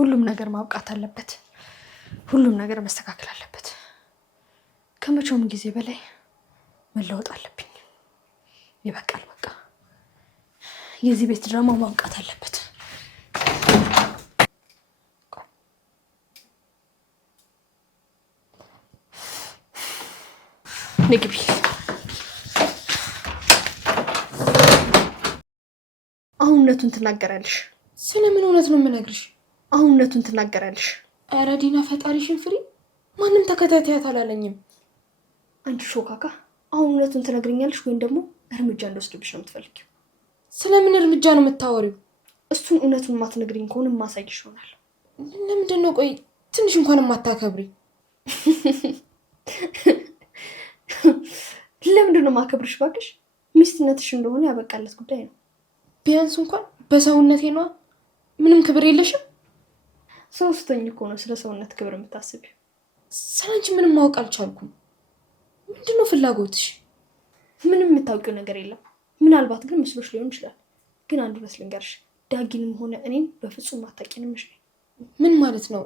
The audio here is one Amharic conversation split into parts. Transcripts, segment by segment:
ሁሉም ነገር ማብቃት አለበት። ሁሉም ነገር መስተካከል አለበት። ከመቼውም ጊዜ በላይ መለወጥ አለብኝ። ይበቃል በቃ። የዚህ ቤት ድራማ ማብቃት አለበት። ንግቢ። አሁን እውነቱን ትናገራለሽ። ስለምን እውነት ነው የምነግርሽ? አሁን እውነቱን ትናገራለሽ። ኧረ ዲና ፈጣሪሽን ፍሪ። ማንም ተከታታያት አላለኝም። አንቺ ሾካካ፣ አሁን እውነቱን ትነግሪኛለሽ ወይም ደግሞ እርምጃ እንደወስድብሽ ነው የምትፈልጊው? ስለምን እርምጃ ነው የምታወሪው? እሱን እውነቱን ማትነግሪኝ ከሆነ ማሳይሽ ይሆናል። ለምንድን ነው? ቆይ ትንሽ እንኳን የማታከብሪ? ለምንድን ነው ማከብርሽ? እባክሽ ሚስትነትሽ እንደሆነ ያበቃለት ጉዳይ ነው። ቢያንስ እንኳን በሰውነቴ ነዋ። ምንም ክብር የለሽም። ሰው ስተኝ እኮ ነው ስለ ሰውነት ክብር የምታስቢው። ስለአንቺ ምንም ማወቅ አልቻልኩም። ምንድን ነው ፍላጎትሽ? ምንም የምታውቂው ነገር የለም። ምናልባት ግን መስሎሽ ሊሆን ይችላል። ግን አንድ እውነት ልንገርሽ፣ ዳጊንም ሆነ እኔም በፍጹም አታውቂንም። እሺ? ምን ማለት ነው?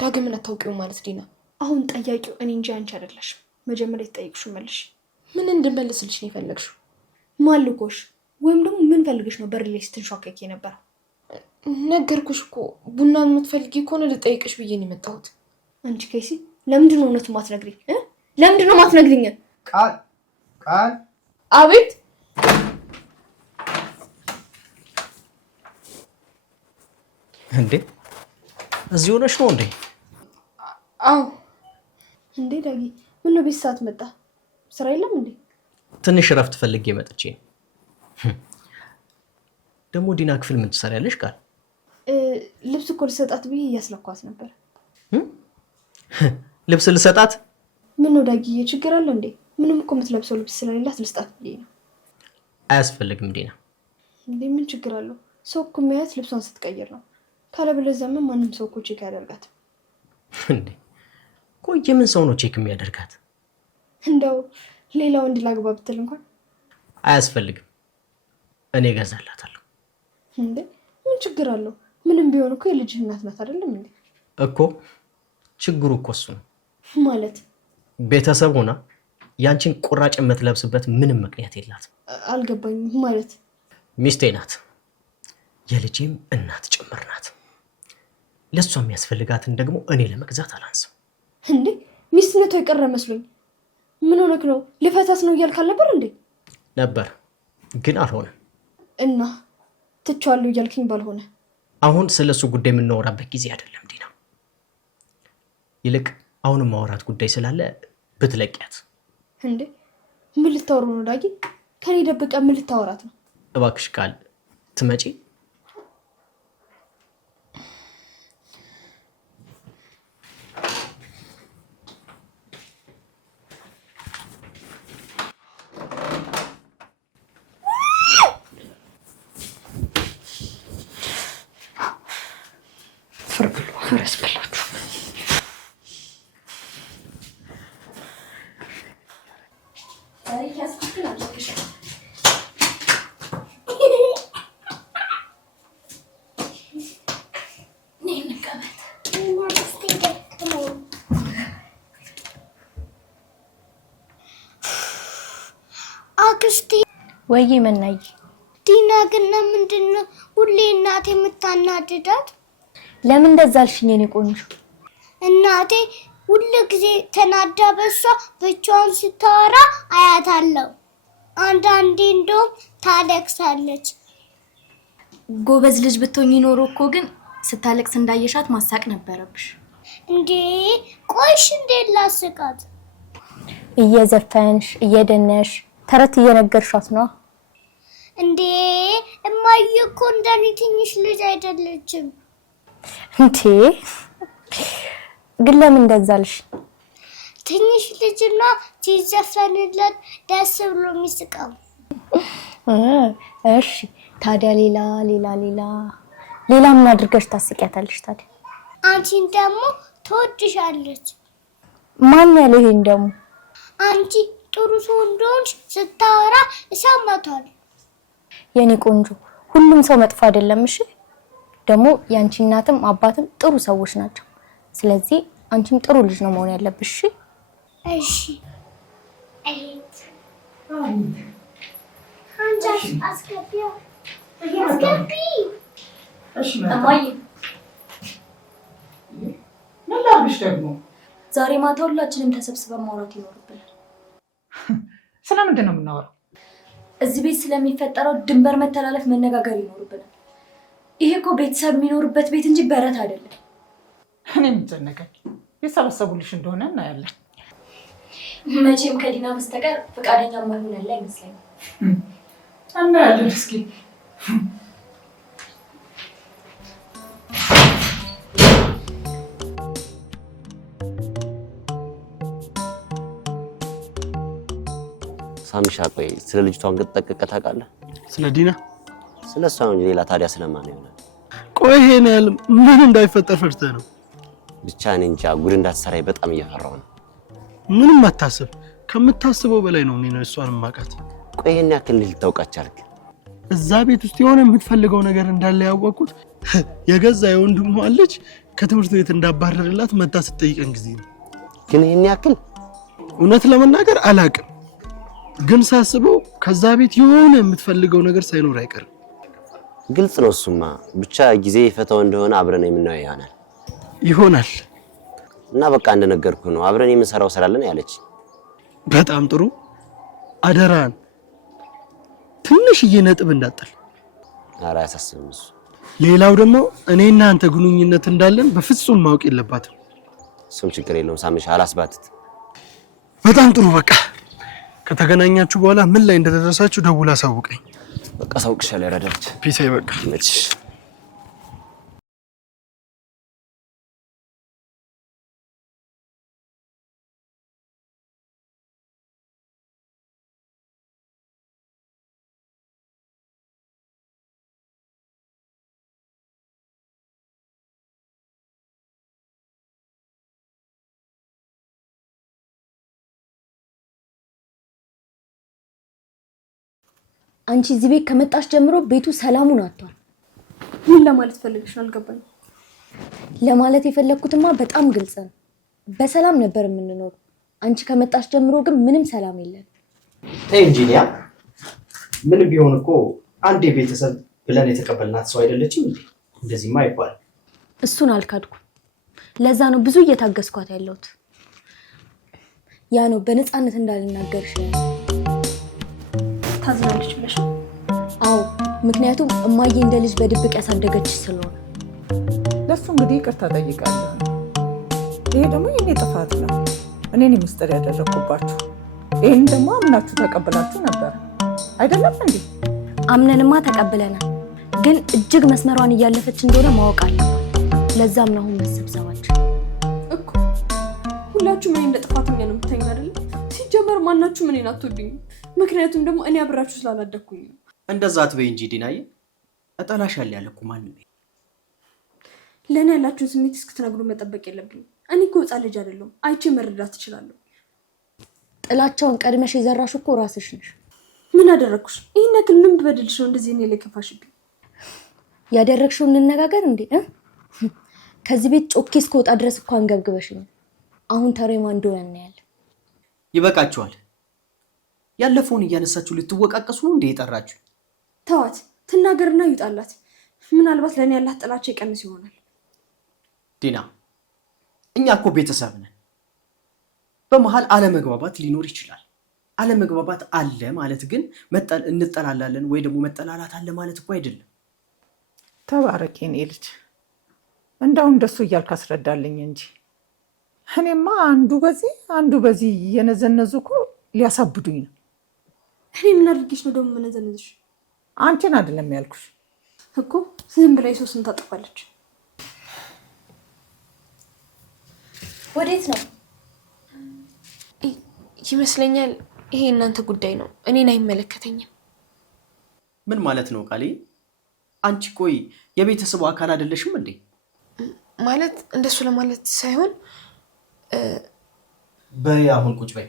ዳግምን አታውቂው ማለት ዲና? አሁን ጠያቂው እኔ እንጂ አንቺ አይደለሽም። መጀመሪያ የተጠየቅሽው መልሽ። ምን እንድመልስልሽ ነው የፈለግሽው? ማልኮሽ ወይም ደግሞ ምን ፈልግሽ ነው በር ላይ ስትንሿከኪ ነበር? ነገርኩሽ እኮ ቡና የምትፈልጊ ከሆነ ልጠይቅሽ ብዬ ነው የመጣሁት። አንቺ ከይሲ ለምንድን ነው እውነቱን ማትነግሪኝ? ለምንድን ነው ማትነግሪኝ? ቃል አቤት። እንዴ እዚህ ሆነሽ ነው እንዴ? አዎ። እንዴ ዳጊ ምን ነው ቤት ሰዓት መጣ? ስራ የለም እንዴ? ትንሽ እረፍት ፈልጌ መጥቼ። ደግሞ ዲና ክፍል ምን ትሰሪያለሽ? ቃል ልብስ እኮ ልሰጣት ብዬ እያስለኳት ነበር። ልብስ ልሰጣት? ምን ነው ዳጊዬ ችግር አለ እንዴ? ምንም እኮ የምትለብሰው ልብስ ስለሌላት ልስጣት ብዬ ነው። አያስፈልግም ዲና። እንዴ ምን ችግር አለው? ሰው እኮ የሚያያት ልብሷን ስትቀይር ነው። ካለበለዚያማ ማንም ሰው እኮ ቼክ ያደርጋት። እንዴ ቆይ ምን ሰው ነው ቼክ የሚያደርጋት? እንደው ሌላ ወንድ ላግባ ብትል እንኳን አያስፈልግም። እኔ እገዛላታለሁ። እንዴ ምን ችግር አለው? ምንም ቢሆን እኮ የልጅህ እናት ናት አይደለም እንዴ? እኮ ችግሩ እኮ እሱ ነው። ማለት ቤተሰብ ሆና ያንቺን ቁራጭ የምትለብስበት ምንም ምክንያት የላትም። አልገባኝም። ማለት ሚስቴ ናት፣ የልጄም እናት ጭምር ናት። ለሷ የሚያስፈልጋትን ደግሞ እኔ ለመግዛት አላንስም። እንዴ ሚስትነቷ የቀረ መስሎኝ። ምን ሆነክ ነው? ልፈታስ ነው እያልክ አልነበር እንዴ? ነበር ግን አልሆነም። እና ትቼዋለሁ እያልክኝ ባልሆነ። አሁን ስለሱ ጉዳይ የምናወራበት ጊዜ አይደለም ዲና። ይልቅ አሁንም ማውራት ጉዳይ ስላለ ብትለቂያት። እንዴ ምን ልታወሩ ነው ዳጊ? ከኔ ደብቀ ምን ልታወራት ነው? እባክሽ ቃል ትመጪ። ወይ መናይ ዲና ግን ለምንድን ነው ሁሌ እናቴ የምታናድዳት? ለምን እንደዛ አልሽኝ? የኔ ቆንጆ እናቴ ሁሉ ጊዜ ተናዳ በሷ ብቻዋን ስታወራ አያታለሁ። አንዳንዴ እንደውም ታለቅሳለች። ጎበዝ ልጅ ብትሆኚ ኖሮ እኮ ግን ስታለቅስ እንዳየሻት ማሳቅ ነበረብሽ። እንዴ ቆይሽ እንዴት ላስቃት? እየዘፈንሽ እየደነሽ ተረት እየነገርሻት ነው እንዴ? እማዬ እኮ እንደኔ ትንሽ ልጅ አይደለችም እንዴ? ግን ለምን እንደዛ አልሽ? ትንሽ ልጅና ሲዘፈንለት ደስ ብሎ የሚስቀው። እሺ ታዲያ ሌላ ምን አድርገሽ ታስቂያታለሽ ታዲያ? አንቺን ደግሞ ትወድሻለች። ማን ያለው ይሄን ደግሞ? አንቺ ጥሩ ሰው እንደሆንሽ ስታወራ እሰማታለሁ። የኔ ቆንጆ ሁሉም ሰው መጥፎ አይደለም። እሺ ደግሞ ያንቺ እናትም አባትም ጥሩ ሰዎች ናቸው። ስለዚህ አንቺም ጥሩ ልጅ ነው መሆን ያለብሽ። እሺ አንቺ አስገቢው አስገቢ። እሺ እማዬ ምን ላድርግሽ ደግሞ? ዛሬ ማታ ሁላችንም ተሰብስበን ማውራት ይኖርብናል። ስለምንድን ነው የምናወራው? እዚህ ቤት ስለሚፈጠረው ድንበር መተላለፍ መነጋገር ይኖርብናል። ይሄ እኮ ቤተሰብ የሚኖርበት ቤት እንጂ በረት አይደለም። እኔ የምጨነቀኝ የሰበሰቡልሽ እንደሆነ እናያለን። መቼም ከዲና በስተቀር ፈቃደኛ ማይሆን ያለ አይመስለኝም። እናያለን እስኪ። ሳሚሻ ቆይ ስለ ልጅቷን ከተጠቀቀ ታውቃለህ? ስለ ዲና? ስለ እሷ ነው ሌላ ታዲያ ስለማን ይሆናል? ቆይ ይሄን ያህል ምን እንዳይፈጠር ፈርተህ ነው? ብቻ እኔ እንጃ ጉድ እንዳትሰራይ በጣም እየፈራሁ ነው። ምንም አታስብ፣ ከምታስበው በላይ ነው እኔ እሷን ማቃት። ቆይ ይሄን ያክል ልታውቃት ቻልክ? እዛ ቤት ውስጥ የሆነ የምትፈልገው ነገር እንዳለ ያወቅኩት የገዛ የወንድሟ ልጅ ከትምህርት ቤት እንዳባረረላት መጣ ስትጠይቀን ጊዜ ነው። ግን ይሄን ያክል እውነት ለመናገር አላቅም፣ ግን ሳስበው ከዛ ቤት የሆነ የምትፈልገው ነገር ሳይኖር አይቀርም። ግልጽ ነው እሱማ። ብቻ ጊዜ ይፈታው እንደሆነ አብረን የምናየው ይሆናል። እና በቃ እንደነገርኩ ነው አብረን የምንሰራው ስላለን ያለች። በጣም ጥሩ። አደራን ትንሽዬ ነጥብ እንዳጠል። ኧረ አያሳስብም እሱ። ሌላው ደግሞ እኔና አንተ ግንኙነት እንዳለን በፍጹም ማወቅ የለባትም። እሱም ችግር የለውም ሳምሻ አላስባትት። በጣም ጥሩ። በቃ ከተገናኛችሁ በኋላ ምን ላይ እንደደረሳችሁ ደውላ አሳውቀኝ። በቃ ሳውቅሻለሁ። ያረዳች ፒስ። በቃ መች አንቺ እዚህ ቤት ከመጣሽ ጀምሮ ቤቱ ሰላሙን አጥቷል። ምን ለማለት ፈልገሽ ነው? አልገባኝም። ለማለት የፈለኩትማ በጣም ግልጽ ነው። በሰላም ነበር የምንኖር። አንቺ ከመጣሽ ጀምሮ ግን ምንም ሰላም የለም። ተይ እንጂ ሊያ፣ ምን ቢሆን እኮ አንድ ቤተሰብ ብለን የተቀበልናት ሰው አይደለችም እንዴ? እንደዚህማ አይባል። እሱን አልካድኩም። ለዛ ነው ብዙ እየታገስኳት ያለሁት። ያ ነው በነፃነት እንዳልናገርሽ ያለው። ታዝናለች ብለሽ? አዎ፣ ምክንያቱም እማዬ እንደ ልጅ በድብቅ ያሳደገች ስለሆነ። ለሱ እንግዲህ ይቅርታ ጠይቃለሁ። ይሄ ደግሞ የኔ ጥፋት ነው። እኔን ምስጢር ያደረኩባችሁ። ይሄን ደግሞ አምናችሁ ተቀበላችሁ ነበር አይደለም እንዴ? አምነንማ ተቀብለናል፣ ግን እጅግ መስመሯን እያለፈች እንደሆነ ማወቅ አለባት። ለዛም ነው አሁን መሰብሰባችን እኮ። ሁላችሁም እኔ እንደ ጥፋተኛ ነው የምታዩኝ አይደል? ሲጀመር ማናችሁም እኔን አትወዱኝም። ምክንያቱም ደግሞ እኔ አብራችሁ ስላላደኩኝ ነው። እንደዛ አትበይ እንጂ ዲናዬ፣ እጠላሻለሁ ያለ እኮ ማንም ነው። ለእኔ ያላችሁን ስሜት እስክትነግሩ መጠበቅ የለብኝም። እኔ እኮ ሕፃን ልጅ አይደለሁም፣ አይቼ መረዳት እችላለሁ። ጥላቻውን ቀድመሽ የዘራሽ እኮ ራስሽ ነሽ። ምን አደረግኩሽ? ይህን ያክል ምን ብበድልሽ ነው እንደዚህ እኔ ላይ ከፋሽብኝ? ያደረግሽውን እንነጋገር እንዴ? ከዚህ ቤት ጮኬ እስከወጣ ድረስ እኮ አንገብግበሽኝ። አሁን ተሬማ እንደሆነ እናያለን። ይበቃችኋል። ያለፈውን እያነሳችሁ ልትወቃቀሱ ነው እንዴ የጠራችሁ? ተዋት፣ ትናገርና ይውጣላት። ምናልባት ለእኔ ያላት ጥላቻ ይቀንስ ይሆናል። ዲና፣ እኛ እኮ ቤተሰብ ነን። በመሀል አለመግባባት ሊኖር ይችላል። አለመግባባት አለ ማለት ግን እንጠላላለን ወይ ደግሞ መጠላላት አለ ማለት እኮ አይደለም። ተባረክ የኔ ልጅ። እንደው እንደሱ እያልክ አስረዳልኝ እንጂ እኔማ አንዱ በዚህ እየነዘነዙ እኮ ሊያሳብዱኝ ነው። እኔ ምን አድርጌሽ ነው ደግሞ መነዘነዝሽ? አንቺን አይደለም ያልኩሽ እኮ። ዝም ብላ ሶስን ታጠፋለች። ወዴት ነው? ይመስለኛል ይሄ እናንተ ጉዳይ ነው፣ እኔን አይመለከተኝም። ምን ማለት ነው ቃሌ? አንቺ ቆይ የቤተሰቡ አካል አይደለሽም እንዴ? ማለት እንደሱ ለማለት ሳይሆን በይ አሁን ቁጭ በይ።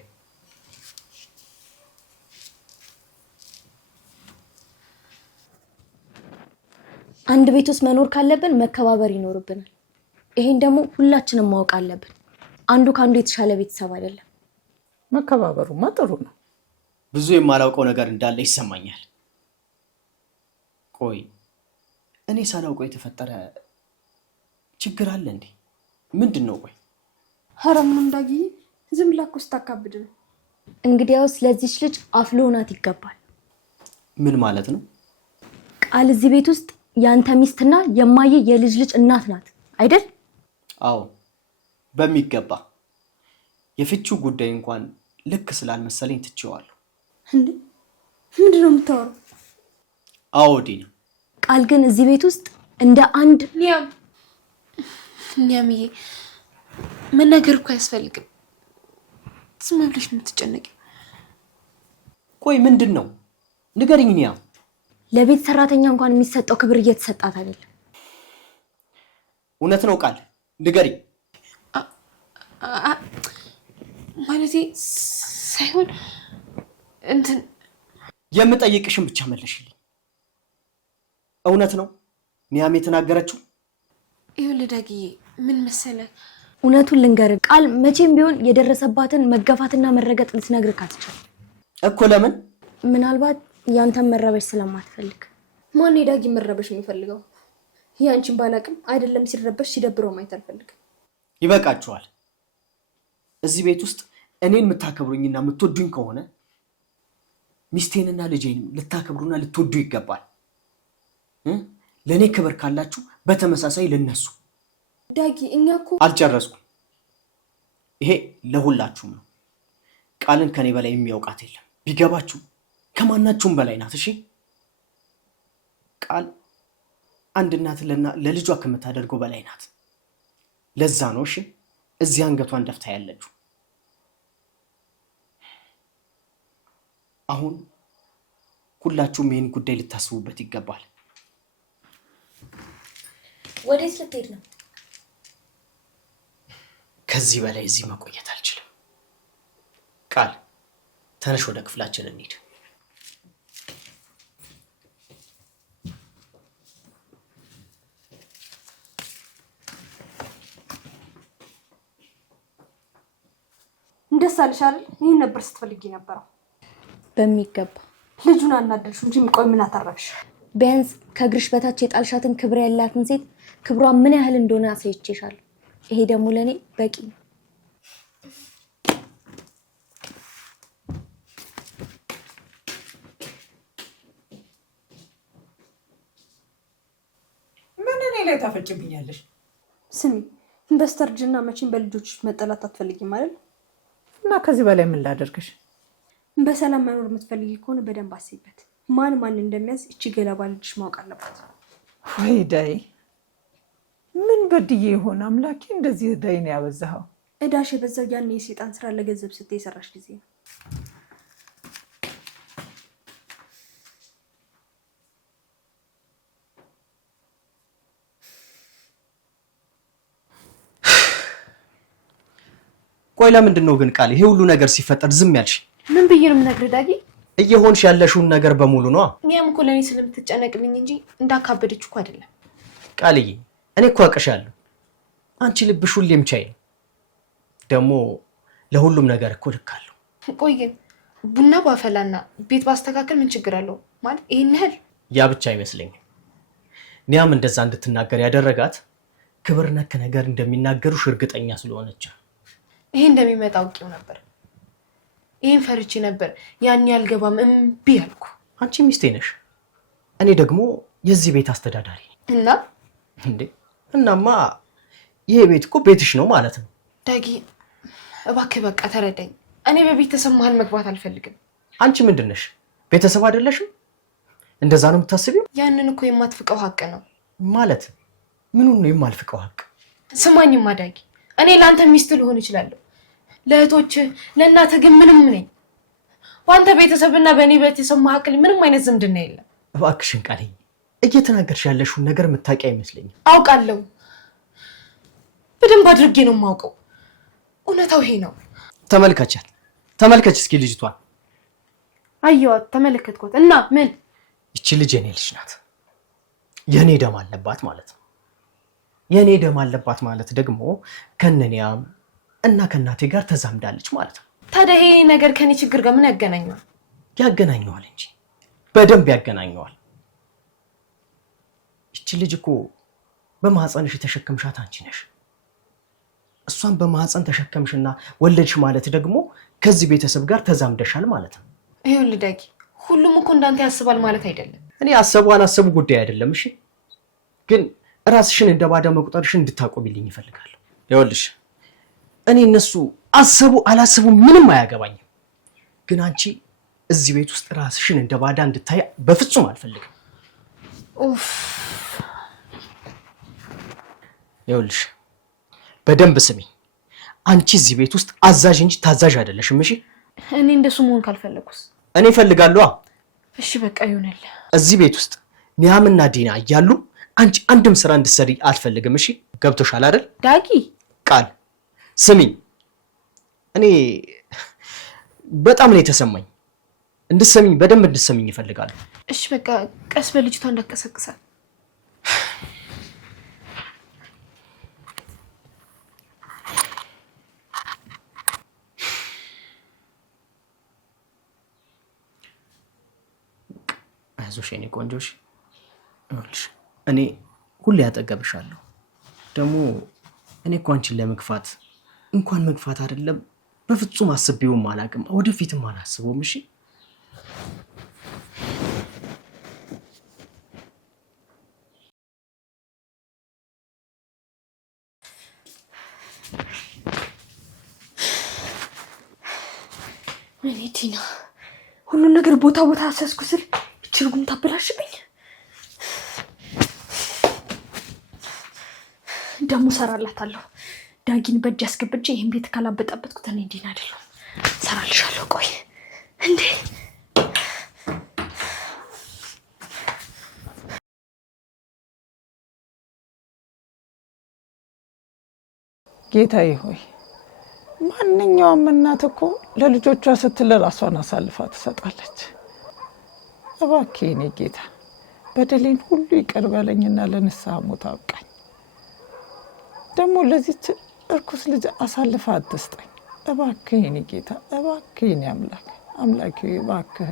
አንድ ቤት ውስጥ መኖር ካለብን መከባበር ይኖርብናል። ይሄን ደግሞ ሁላችንም ማወቅ አለብን። አንዱ ካንዱ የተሻለ ቤተሰብ አይደለም። መከባበሩማ ጥሩ ነው። ብዙ የማላውቀው ነገር እንዳለ ይሰማኛል። ቆይ እኔ ሳላውቀው የተፈጠረ ችግር አለ እንዴ? ምንድን ነው? ቆይ ኧረ ምንም ዳጊ፣ ዝም ብላ እኮ ስታካብድ ነው። እንግዲያውስ ለዚች ልጅ አፍሎናት ይገባል። ምን ማለት ነው? ቃል እዚህ ቤት ውስጥ ያንተ ሚስትና የማየ የልጅ ልጅ እናት ናት አይደል? አዎ በሚገባ። የፍቺው ጉዳይ እንኳን ልክ ስላልመሰለኝ ትቼዋለሁ። እንዴ ምንድን ነው የምታወራው? አዎ ዲና። ቃል ግን እዚህ ቤት ውስጥ እንደ አንድ ኒያምዬ መናገር እኮ አያስፈልግም። ዝም ብለሽ ነው የምትጨነቂው። ቆይ ምንድን ነው ንገሪኝ ኒያ። ለቤት ሰራተኛ እንኳን የሚሰጠው ክብር እየተሰጣት አይደለም። እውነት ነው ቃል ንገሪኝ። ማለቴ ሳይሆን እንትን የምጠይቅሽን ብቻ መለሽልኝ። እውነት ነው ኒያም የተናገረችው? ይኸውልህ ዳጊዬ፣ ምን መሰለህ፣ እውነቱን ልንገር ቃል መቼም ቢሆን የደረሰባትን መገፋትና መረገጥ ልትነግርህ አትችልም እኮ። ለምን? ምናልባት ያንተን መረበሽ ስለማትፈልግ። ማን የዳጊ መረበሽ የሚፈልገው? ያንቺን ባላቅም አይደለም ሲረበሽ ሲደብረው ማየት አልፈልግም። ይበቃችኋል። እዚህ ቤት ውስጥ እኔን የምታከብሩኝና የምትወዱኝ ከሆነ ሚስቴንና ልጄንም ልታከብሩና ልትወዱ ይገባል። ለእኔ ክብር ካላችሁ በተመሳሳይ ልነሱ። ዳጊ እኛ እኮ አልጨረስኩም። ይሄ ለሁላችሁም ነው። ቃልን ከኔ በላይ የሚያውቃት የለም። ቢገባችሁ ከማናችሁም በላይ ናት። እሺ ቃል አንድ እናት ለልጇ ከምታደርገው በላይ ናት። ለዛ ነው እሺ እዚህ አንገቷን ደፍታ ያለችው። አሁን ሁላችሁም ይህን ጉዳይ ልታስቡበት ይገባል። ወዴት ልትሄድ ነው? ከዚህ በላይ እዚህ መቆየት አልችልም። ቃል ተነሽ፣ ወደ ክፍላችን እንሂድ። እንደስ አለሽ አይደል? ይሄን ነበር ስትፈልጊ ነበረው። በሚገባ ልጁን አናደድሽው እንጂ ቆይ ምን አተረፍሽ? ቢያንስ ከእግርሽ በታች የጣልሻትን ክብር ያላትን ሴት ክብሯ ምን ያህል እንደሆነ አሳይቼሻለሁ። ይሄ ደግሞ ለኔ በቂ ነው። ምን እኔ ላይ ታፈጭብኛለሽ? ስሚ በስተርጅና መቼም በልጆች መጠላት አትፈልጊም አይደል? እና ከዚህ በላይ ምን ላደርግሽ? በሰላም መኖር የምትፈልጊ ከሆነ በደንብ አስይበት። ማን እንደሚያዝ እቺ ገለባ ልጅሽ ማወቅ አለባት። ወይ ዳይ፣ ምን በድዬ ይሆን አምላኬ እንደዚህ ዳይን ያበዛኸው? እዳሽ የበዛው ያን የሰይጣን ስራ ለገንዘብ ስትይ የሰራሽ ጊዜ ነው። ቆይ ለምንድን ነው ግን ቃል ይሄ ሁሉ ነገር ሲፈጠር ዝም ያልሽ? ምን ብዬ ነው የምነግርህ ዳጊ? እየሆንሽ ያለሽውን ነገር በሙሉ ነው። ኒያም እኮ ለእኔ ስለምትጨነቅልኝ እንጂ እንዳካበደች እኮ አይደለም። ቃልዬ እኔ እኮ አውቅሻለሁ። አንቺ ልብሽ ሁሌም ቻይ ነው። ደግሞ ለሁሉም ነገር እኮ ልክ አለው። ቆይ ግን ቡና ባፈላና ቤት ባስተካከል ምን ችግር አለው? ማለት ይሄን ያህል ያ ብቻ አይመስለኝም። ኒያም እንደዛ እንድትናገር ያደረጋት ክብር ነክ ነገር እንደሚናገሩሽ እርግጠኛ ስለሆነች። ይሄ እንደሚመጣ አውቄው ነበር። ይሄን ፈርቼ ነበር ያን ያልገባም እምቢ አልኩ። አንቺ ሚስቴ ነሽ፣ እኔ ደግሞ የዚህ ቤት አስተዳዳሪ እና እንዴ እናማ ይሄ ቤት እኮ ቤትሽ ነው ማለት ነው። ዳጊ እባክህ በቃ ተረዳኝ። እኔ በቤተሰብ መሀል መግባት አልፈልግም። አንቺ ምንድን ነሽ? ቤተሰብ አይደለሽም? እንደዛ ነው የምታስቢው? ያንን እኮ የማትፍቀው ሀቅ ነው ማለት። ምኑን ነው የማልፍቀው ሀቅ? ስማኝማ ዳጊ፣ እኔ ለአንተ ሚስት ልሆን እችላለሁ፣ ለእህቶች ለእናትህ ግን ምንም ነኝ። በአንተ ቤተሰብና በእኔ ቤተሰብ መካከል ምንም አይነት ዝምድና የለም። እባክሽን ቃልዬ፣ እየተናገርሽ ያለሽውን ነገር የምታውቂ አይመስለኝም። አውቃለሁ፣ በደንብ አድርጌ ነው የማውቀው። እውነታው ይሄ ነው። ተመልከቻት፣ ተመልከች እስኪ ልጅቷን። አየዋት፣ ተመለከትኳት እና ምን? ይቺ ልጅ የኔ ልጅ ናት። የኔ ደም አለባት ማለት ነው። የኔ ደም አለባት ማለት ደግሞ ከነኒያም እና ከናቴ ጋር ተዛምዳለች ማለት ነው። ታዲያ ይሄ ነገር ከኔ ችግር ጋር ምን ያገናኘዋል? ያገናኘዋል እንጂ በደንብ ያገናኘዋል። እቺ ልጅ እኮ በማህፀንሽ የተሸከምሻት አንቺ ነሽ። እሷን በማህፀን ተሸከምሽና ወለድሽ ማለት ደግሞ ከዚህ ቤተሰብ ጋር ተዛምደሻል ማለት ነው። ይኸውልህ ዳጊ፣ ሁሉም እኮ እንዳንተ ያስባል ማለት አይደለም። እኔ አሰቡ አላሰቡ ጉዳይ አይደለም። እሺ ግን ራስሽን እንደ ባዳ መቁጠርሽን እንድታቆሚልኝ ይፈልጋለሁ። ይኸውልሽ እኔ እነሱ አሰቡ አላሰቡ ምንም አያገባኝም። ግን አንቺ እዚህ ቤት ውስጥ ራስሽን እንደ ባዳ እንድታይ በፍጹም አልፈልግም። ኡፍ ይኸውልሽ በደንብ ስሚ። አንቺ እዚህ ቤት ውስጥ አዛዥ እንጂ ታዛዥ አይደለሽም። እሺ እኔ እንደሱ መሆን ካልፈለኩስ? እኔ እፈልጋለሁ። እሺ በቃ ይሁንልህ። እዚህ ቤት ውስጥ ኒያምና ዲና እያሉ አንቺ አንድም ስራ እንድትሰሪ አልፈልግም። እሺ ገብቶሻል አይደል? ዳጊ ቃል ስሚ፣ እኔ በጣም ነው የተሰማኝ። እንድትሰሚኝ በደንብ እንድትሰሚኝ ይፈልጋሉ። እሺ በቃ ቀስ በልጅቷ እንዳትቀሰቅሳት። አይዞሽ የኔ ቆንጆሽ። ይኸውልሽ እኔ ሁሌ ያጠገብሻለሁ። ደግሞ እኔ እኮ አንቺን ለመግፋት እንኳን መግፋት አይደለም በፍጹም አስቤውም አላውቅም፣ ወደፊትም አላስበውም። እሺ እኔ ቲና ሁሉን ነገር ቦታ ቦታ አሰስኩ ስል ትርጉም ታበላሽብኝ። ደሞ ሰራላታለሁ። ዳጊን በእጅ አስገብቼ ይሄን ቤት ካላበጣበጥኩት እኔ ዲና አይደለም ሰራልሻለሁ። ቆይ እንዴ ጌታዬ ሆይ ማንኛውም እናት እኮ ለልጆቿ ስትል ራሷን አሳልፋ ትሰጣለች። እባክህ የኔ ጌታ በደሌን ሁሉ ይቅር በለኝና ለንስሐ ሞት አብቃኝ። ደግሞ ለዚች እርኩስ ልጅ አሳልፋ አትስጠኝ። እባክህ የኔ ጌታ፣ እባክህ የኔ አምላክ እባክህ።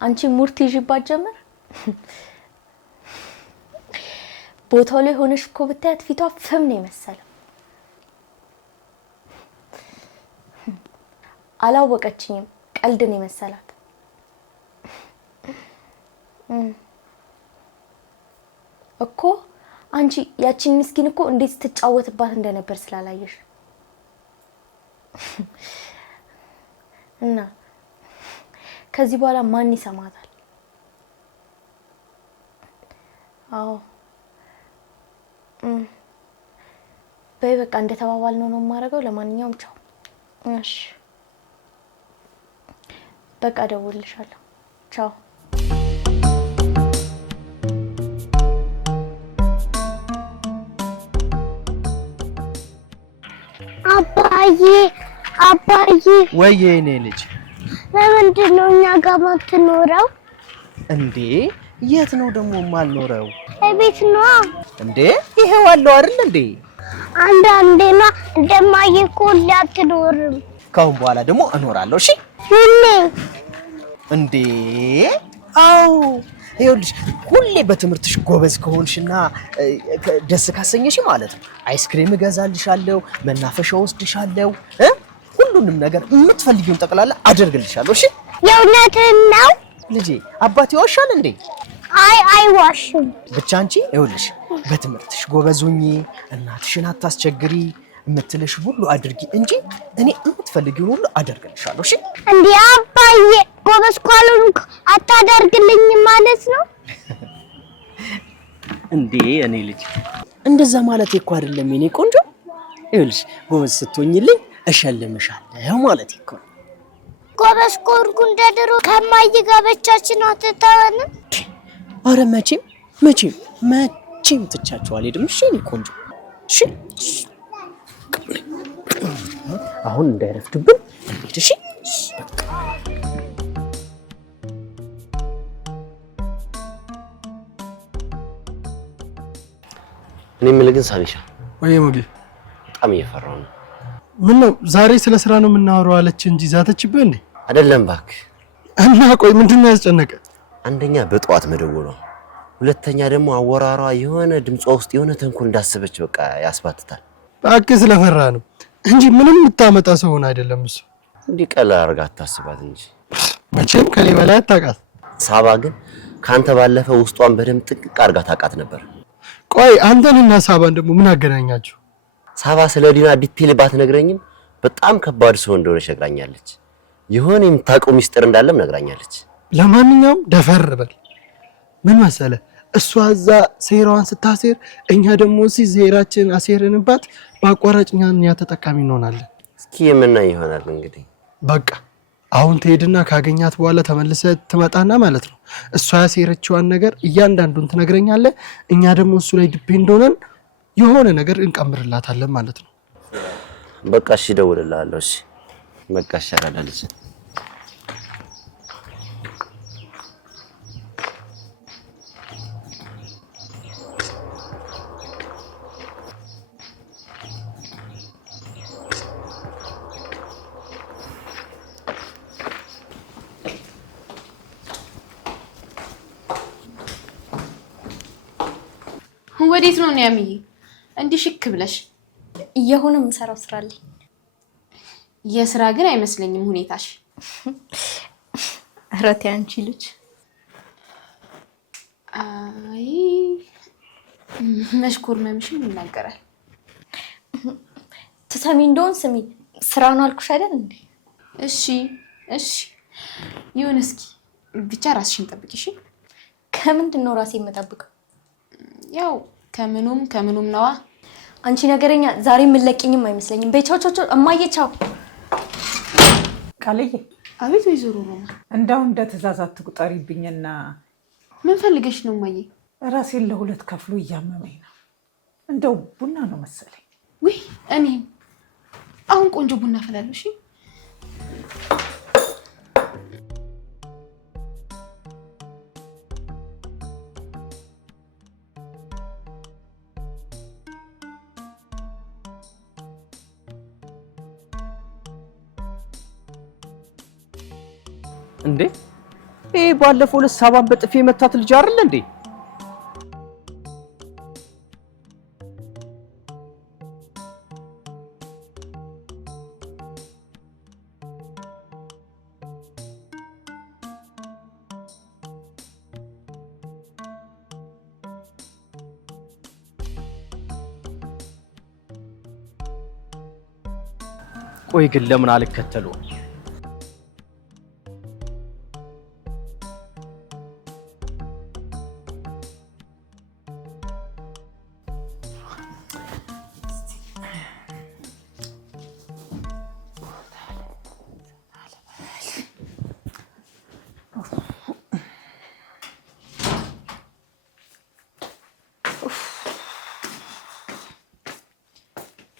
አንቺ ሙርት ይዥባት ጀመር። ቦታው ላይ ሆነሽ እኮ ብታያት ፊቷ ፍም ነው የመሰለው። አላወቀችኝም። ቀልድ ነው የመሰላት። እኮ አንቺ ያቺን ምስኪን እኮ እንዴት ስትጫወትባት እንደነበር ስላላየሽ እና ከዚህ በኋላ ማን ይሰማታል? አዎ በይ በቃ እንደተባባልነው ነው የማደርገው። ለማንኛውም ቻው። እሺ በቃ እደውልልሻለሁ። ቻው። አባዬ ወይዬ እኔ ልጅ ለምንድን ነው እኛ ጋር የማትኖረው? እንዴ የት ነው ደግሞ የማልኖረው? ቤት ነዋ። እንዴ ይሄው አለው አይደል እንዴ? አንዳንዴ ነው እንደማዬ እኮ አትኖርም። ካሁን በኋላ ደግሞ እኖራለሁ። እሺ ሁሌ እንዴ? አው ይኸውልሽ ሁሌ በትምህርትሽ ጎበዝ ከሆንሽና ደስ ካሰኘሽ ማለት ነው አይስክሪም እገዛልሻለሁ፣ መናፈሻ ወስድሻለሁ፣ ሁሉንም ነገር የምትፈልጊውን ጠቅላላ አደርግልሻለሁ። እሺ የእውነትህን ነው ልጄ? አባቴ ይዋሻል እንዴ? አይዋሽም። ብቻ አንቺ ይኸውልሽ በትምህርትሽ ጎበዝ ሁኚ፣ እናትሽን አታስቸግሪ፣ የምትልሽ ሁሉ አድርጊ እንጂ እኔ የምትፈልጊውን ሁሉ አደርግልሻለሁ። እሺ እንዴ አባዬ ጎበዝ ካልሆንኩ አታደርግልኝም ማለት ነው እንዴ? እኔ ልጅ እንደዛ ማለት እኮ አይደለም የኔ ቆንጆ። ይኸውልሽ ጎበዝ ስትሆኝልኝ እሸልምሻለሁ ማለት እኮ ነው። ጎበዝ ከሆንኩ እንደ ድሮ ከማዬ ጋር ብቻችን አትተወንም? ኧረ መቼም ትቻቸው አልሄድም። እሺ የኔ ቆንጆ እሺ አሁን እንዳይረፍድብን እንሂድ። እሺ እኔ የምልህ ግን ሳሚሻ፣ ወይ ሙጌ፣ በጣም እየፈራሁ ነው። ምን ነው ዛሬ ስለ ስራ ነው የምናወራው አለች እንጂ ዛተችብህ እንዴ? አይደለም እባክህ። እና ቆይ ምንድነው ያስጨነቀ? አንደኛ በጠዋት መደወሏ፣ ሁለተኛ ደግሞ አወራሯ የሆነ ድምጿ ውስጥ የሆነ ተንኮል እንዳሰበች በቃ ያስባትታል። እባክህ ስለፈራ ነው እንጂ ምንም የምታመጣ ሰው ሆነ አይደለም እሱ። እንዲህ ቀላል አድርጋ አታስባት እንጂ መቼም ከኔ በላይ አታውቃት። ሳባ ግን ካንተ ባለፈ ውስጧን በደንብ ጥንቅቅ አድርጋ ታውቃት ነበር። ቆይ አንተንና ሳባን ደግሞ ምን አገናኛችሁ? ሳባ ስለ ዲና ዲቴል ባትነግረኝም በጣም ከባድ ሰው እንደሆነች ነግራኛለች። የሆነ የምታውቀው ሚስጥር እንዳለም ነግራኛለች። ለማንኛውም ደፈር በል። ምን መሰለ እሷ እዛ ሴራዋን ስታሴር፣ እኛ ደግሞ እዚህ ሴራችን አሴርንባት፣ በአቋራጭ እኛ ተጠቃሚ እንሆናለን። እስኪ የምናይ ይሆናል እንግዲህ። በቃ አሁን ትሄድና ካገኛት በኋላ ተመልሰ ትመጣና ማለት ነው እሷ ያሴረችዋን ነገር እያንዳንዱን ትነግረኛለህ። እኛ ደግሞ እሱ ላይ ዲፔንድ ሆነን የሆነ ነገር እንቀምርላታለን ማለት ነው። በቃ እሺ፣ እደውልልሃለሁ። እሺ በቃ ሻራዳልሽ። ወዴት ነው ኒያምዬ? እንዲህ ሽክ ብለሽ? የሆነ የምሰራው ስራ አለኝ። የስራ ግን አይመስለኝም ሁኔታሽ። እረቴ አንቺ ልጅ። አይ መሽኮርመምሽም ይናገራል። ትሰሚ እንደሆን ስሚ፣ ስራ ነው አልኩሽ አይደል እንዴ? እሺ እሺ ይሁን። እስኪ ብቻ ራስሽን ጠብቂ እሺ። ከምንድን ነው ራሴ የምጠብቀው? ያው ከምኑም ነዋ። አንቺ ነገረኛ፣ ዛሬ የምለቅኝም አይመስለኝም። በቻቻቻ እማዬ ቻው። ቃልዬ። አቤት ወይዘሮ ሮማ። እንዳው እንደ ትእዛዝ አትቁጠሪብኝና። ምን ፈልገሽ ነው እማዬ? ራሴን ለሁለት ከፍሎ እያመመኝ ነው። እንደው ቡና ነው መሰለኝ። ውይ እኔ አሁን ቆንጆ ቡና ፈላለሁ። እሺ እንዴ ባለፈው ለሳባን በጥፊ መታት ልጅ አይደል እንዴ? ቆይ ግን ለምን አልከተለው?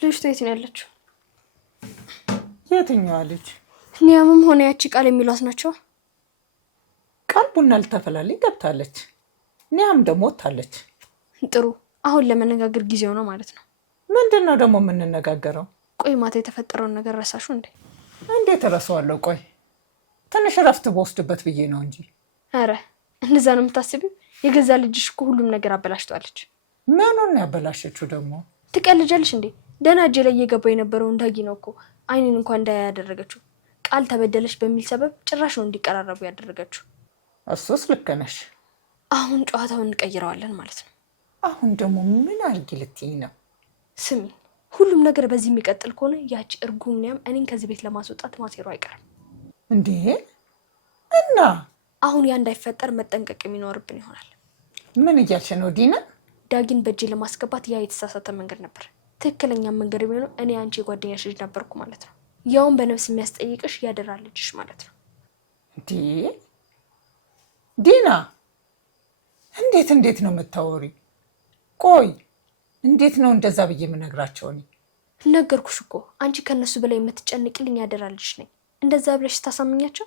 ልጅቷ የት ነው ያለችው? የትኛዋ ልጅ? ኒያምም ሆነ ያቺ ቃል የሚሏት ናቸው። ቃል ቡና ልታፈላልኝ ገብታለች። ኒያም ደግሞ ወጥታለች። ጥሩ፣ አሁን ለመነጋገር ጊዜው ነው ማለት ነው። ምንድን ነው ደግሞ የምንነጋገረው? ቆይ ማታ የተፈጠረውን ነገር ረሳሹ እንዴ? እንዴት እረሳዋለሁ? ቆይ ትንሽ እረፍት በወስድበት ብዬ ነው እንጂ። አረ እንደዛ ነው የምታስቢው? የገዛ ልጅሽ እኮ ሁሉም ነገር አበላሽቷለች። ምኑን ያበላሸችው ደግሞ? ትቀልጃለሽ እንዴ? ደህና እጄ ላይ እየገባ የነበረውን ዳጊ ነው እኮ አይኔን እንኳን እንዳያ ያደረገችው። ቃል ተበደለች በሚል ሰበብ ጭራሽ ነው እንዲቀራረቡ ያደረገችው። እሱስ ልክ ነሽ። አሁን ጨዋታውን እንቀይረዋለን ማለት ነው። አሁን ደግሞ ምን አድርጊ ልትይኝ ነው? ስሚ፣ ሁሉም ነገር በዚህ የሚቀጥል ከሆነ ያቺ እርጉም ኒያም እኔን ከዚህ ቤት ለማስወጣት ማሴሩ አይቀርም። እንዴ? እና አሁን ያ እንዳይፈጠር መጠንቀቅ የሚኖርብን ይሆናል። ምን እያልሽ ነው ዲና? ዳጊን በእጄ ለማስገባት ያ የተሳሳተ መንገድ ነበር። ትክክለኛ መንገድ የሚሆነው እኔ አንቺ የጓደኛሽ ልጅ ነበርኩ ማለት ነው። ያውን በነፍስ የሚያስጠይቅሽ ያደራ ልጅሽ ማለት ነው። ዲና፣ እንዴት ነው የምታወሪ? ቆይ እንዴት ነው እንደዛ ብዬ የምነግራቸው? እኔ ነገርኩሽ እኮ አንቺ ከነሱ በላይ የምትጨንቅልኝ ያደራልሽ ነኝ። እንደዛ ብለሽ ታሳምኛቸው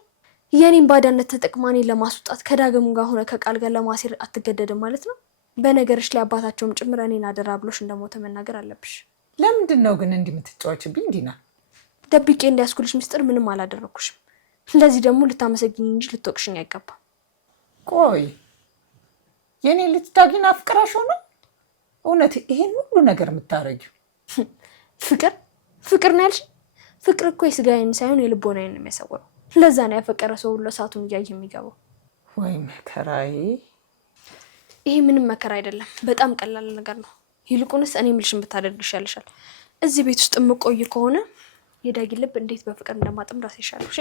የኔን ባዳነት ተጠቅማኔ ለማስወጣት ከዳግም ጋር ሆነ ከቃል ጋር ለማሴር አትገደድም ማለት ነው። በነገርሽ ላይ አባታቸውም ጭምር እኔን አደራ ብሎሽ እንደሞተ መናገር አለብሽ። ለምንድን ነው ግን እንዲህ የምትጫወችብኝ ዲና? ደብቄ እንዲያስኩልሽ ምስጢር ምንም አላደረኩሽም። ለዚህ ደግሞ ልታመሰግኝ እንጂ ልትወቅሽኝ አይገባም። ቆይ የኔ ልጅ ዳጊን አፍቅራሽ ሆነ? እውነት ይሄን ሁሉ ነገር የምታረጊው ፍቅር ነው ያልሽ? ፍቅር እኮ የስጋዬን ሳይሆን የልቦናዬን ነው የሚያሳውረው። ለዛ ነው ያፈቀረ ሰው ሁሉ እሳቱን እያየ የሚገባው። ወይ መከራዬ! ይሄ ምንም መከራ አይደለም፣ በጣም ቀላል ነገር ነው። ይልቁንስ እኔ የምልሽን ብታደርግ ይሻልሻል። እዚህ ቤት ውስጥ የምቆይ ከሆነ የዳጊ ልብ እንዴት በፍቅር እንደማጥም ራሴ ይሻለሽ።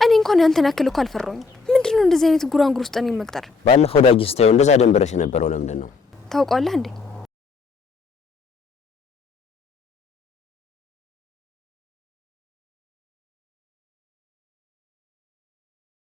እኔ እንኳን ያንተን ያክል እኮ አልፈራሁኝ። ምንድነው እንደዚህ አይነት ጉራንጉር ውስጥ እኔን መቅጠር? ባለፈው ዳጊ ስታየው እንደዛ ደንበረሽ የነበረው ለምንድን ነው? ታውቃለህ እንዴ